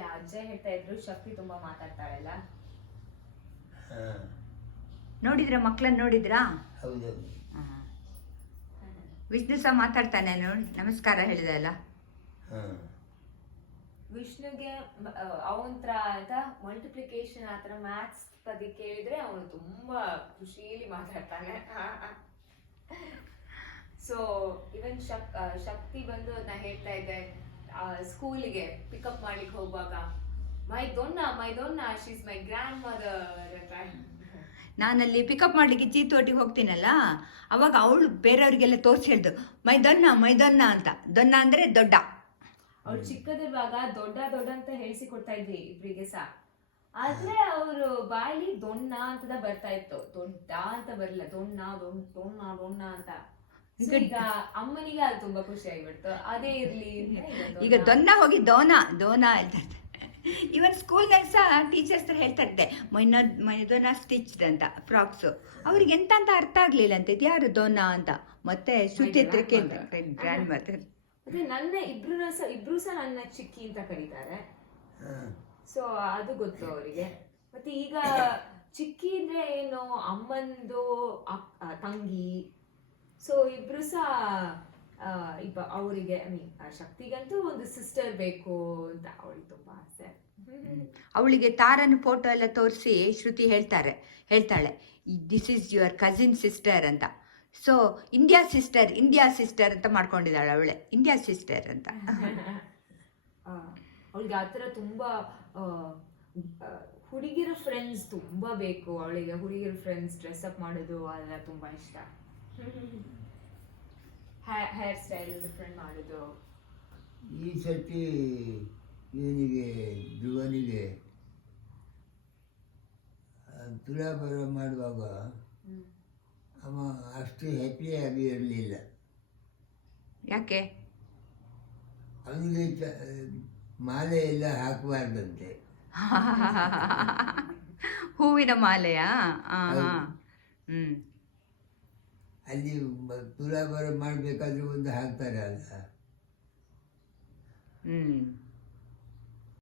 ಇಲ್ಲ ಅಜ್ಜ ಹೇಳ್ತಾ ಇದ್ರು ಶಕ್ತಿ ತುಂಬಾ ಮಾತಾಡ್ತಾಳಲ್ಲ. ನೋಡಿದ್ರಾ ಮಕ್ಕಳನ್ನ ನೋಡಿದ್ರಾ? ಹೌದೌದು. ವಿಷ್ಣು ಸಹ ಮಾತಾಡ್ತಾನೆ ನೋಡಿ, ನಮಸ್ಕಾರ ಹೇಳಿದೆ ಅಲ್ಲ. ವಿಷ್ಣುಗೆ ಅವಂತ್ರ ಅಂತ ಮಲ್ಟಿಪ್ಲಿಕೇಶನ್ ಆತರ ಮ್ಯಾಥ್ಸ್ ಪದಿ ಕೇಳಿದ್ರೆ ಅವನು ತುಂಬಾ ಖುಷಿಯಲ್ಲಿ ಮಾತಾಡ್ತಾನೆ. ಸೊ ಇವನ್ ಶಕ್ತಿ ಬಂದು ನಾ ಹೇಳ್ತಾ ಇದ್ದೆ ಸ್ಕೂಲಿಗೆ ಪಿಕಪ್ ಮಾಡ್ಲಿಕ್ಕೆ ಹೋಗುವಾಗ ಮೈ ದೊನ್ನ ಶೀಸ್ ಮೈ ಗ್ರ್ಯಾಂಡ್ ಮದರ್. ನಾನಲ್ಲಿ ಪಿಕಪ್ ಮಾಡ್ಲಿಕ್ಕೆ ಚೀತೋಟಿಗೆ ಹೋಗ್ತೀನಲ್ಲ, ಅವಾಗ ಅವಳು ಬೇರೆಯವ್ರಿಗೆಲ್ಲ ತೋರಿಸಿ ಹೇಳ್ದು ಮೈದೊನ್ನ ಅಂತ. ದೊನ್ನ ಅಂದ್ರೆ ದೊಡ್ಡ. ಅವ್ಳು ಚಿಕ್ಕದಿರುವಾಗ ದೊಡ್ಡ ದೊಡ್ಡ ಅಂತ ಹೇಳಿಸಿ ಕೊಡ್ತಾ ಇದ್ವಿ ಇಬ್ರಿಗೆ ಸಹ. ಆದ್ರೆ ಅವರು ಬಾಯಲ್ಲಿ ದೊಣ್ಣ ಅಂತದ ಬರ್ತಾ ಇತ್ತು, ದೊಡ್ಡ ಅಂತ ಬರಲಿಲ್ಲ. ದೊಣ್ಣ ಅಂತ. ಈಗ ಅಮ್ಮನಿಗೆ ಅದು ತುಂಬಾ ಖುಷಿ ಆಗಿಬಿಡ್ತು. ಅದೇ ಇರ್ಲಿ ಈಗ ದೊನ್ನ ಹೋಗಿ ದೋನ ಹೇಳ್ತಾರೆ. ಇವನ್ ಸ್ಕೂಲ್ನಾಗ ಸಹ ಟೀಚರ್ಸ್ ಹೇಳ್ತಾ ಇದ್ದೆ ಮೈದೊನ್ನ ಸ್ಟಿಚ್ಡ್ ಅಂತ ಫ್ರಾಕ್ಸು. ಅವ್ರಿಗೆ ಎಂತ ಅಂತ ಅರ್ಥ ಆಗ್ಲಿಲ್ಲ ಅಂತ, ಯಾರು ದೋನ ಅಂತ. ಮತ್ತೆ ಶ್ರುತಿ ಹತ್ರ ಕೇಳ್ತಾರೆ ಗ್ರ್ಯಾಂಡ್ ಮದರ್. ಮತ್ತೆ ನನ್ನ ಇಬ್ರು ಸಹ ನನ್ನ ಚಿಕ್ಕಿ ಅಂತ ಕರೀತಾರೆ. ಸೊ ಅದು ಗೊತ್ತು ಅವರಿಗೆ. ಮತ್ತೆ ಈಗ ಚಿಕ್ಕಿ ಅಂದ್ರೆ ಏನು, ಅಮ್ಮಂದು ತಂಗಿ. ಸೊ ಇಬ್ರು ಸಹ ಅವರಿಗೆ ಶಕ್ತಿಗಂತೂ ಒಂದು ಸಿಸ್ಟರ್ ಬೇಕು ಅಂತ ಅವಳಿಗೆ ತುಂಬಾ ಆಸೆ. ಅವಳಿಗೆ ತಾರನ ಫೋಟೋ ಎಲ್ಲ ತೋರಿಸಿ ಶ್ರುತಿ ಹೇಳ್ತಾಳೆ this is your cousin sister ಅಂತ. ಸೊ ಇಂಡಿಯಾ ಸಿಸ್ಟರ್ ಅಂತ ಮಾಡ್ಕೊಂಡಿದ್ದಾಳೆ ಅವಳೆ, ಇಂಡಿಯಾ ಸಿಸ್ಟರ್ ಅಂತ. ಅವಳಿಗೆ ಆತರ ತುಂಬಾ ಹುಡುಗಿರ ಫ್ರೆಂಡ್ಸ್ ತುಂಬಾ ಬೇಕು ಅವಳಿಗೆ. ಹುಡುಗಿರ ಫ್ರೆಂಡ್ಸ್ ಡ್ರೆಸ್ ಅಪ್ ಮಾಡೋದು ಅದೆಲ್ಲ ತುಂಬಾ ಇಷ್ಟ. ಹೇರ್ ಸ್ಟೈಲ್ ಡಿಫ್ರೆಂಟ್ ಮಾಡೋದು. ಈ ಸರ್ತಿ ಇವನಿಗೆ ಧ್ರುವನಿಗೆ ತುಲಾಭಾರ ಮಾಡುವಾಗ ಅವ ಅಷ್ಟು ಹ್ಯಾಪಿಯಾಗಿ ಇರಲಿಲ್ಲ. ಯಾಕೆ? ಅವನಿಗೆ ಮಾಲೆ ಎಲ್ಲ ಹಾಕಬಾರ್ದಂತೆ. ಹೂವಿನ ಮಾಲೆಯಾ? ಅಲ್ಲಿ ತುಲಾಭಾರ ಮಾಡಬೇಕಾದ್ರೆ ಒಂದು ಹಾಕ್ತಾರೆ ಅಲ್ಲ.